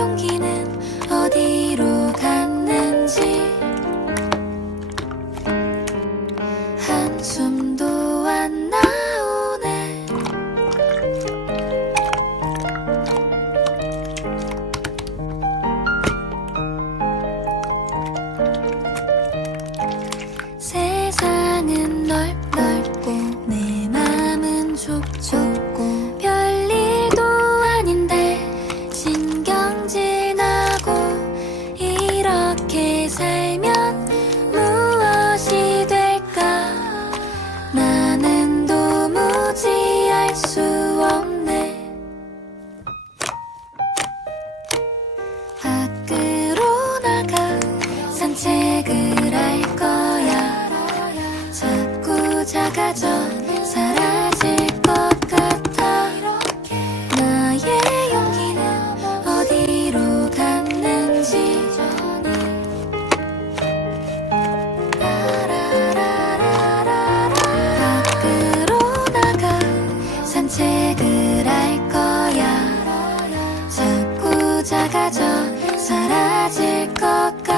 용기는 어디로 갔는지 한숨도 안 나오네. 세상은 넓고 내 맘은 좁고 별일도 아닌데 신경질 나고 이렇게 살면 무엇이 될까? 나는 도무지 알 수 없네. 밖으로 나가 산책을 할 거야. 자꾸 작아져 사라질 것 같아. 나의 용기는 어디로 갔는지 밖으로 나가 산책을 할 거야. 자꾸 작아져 사라질 것 같아.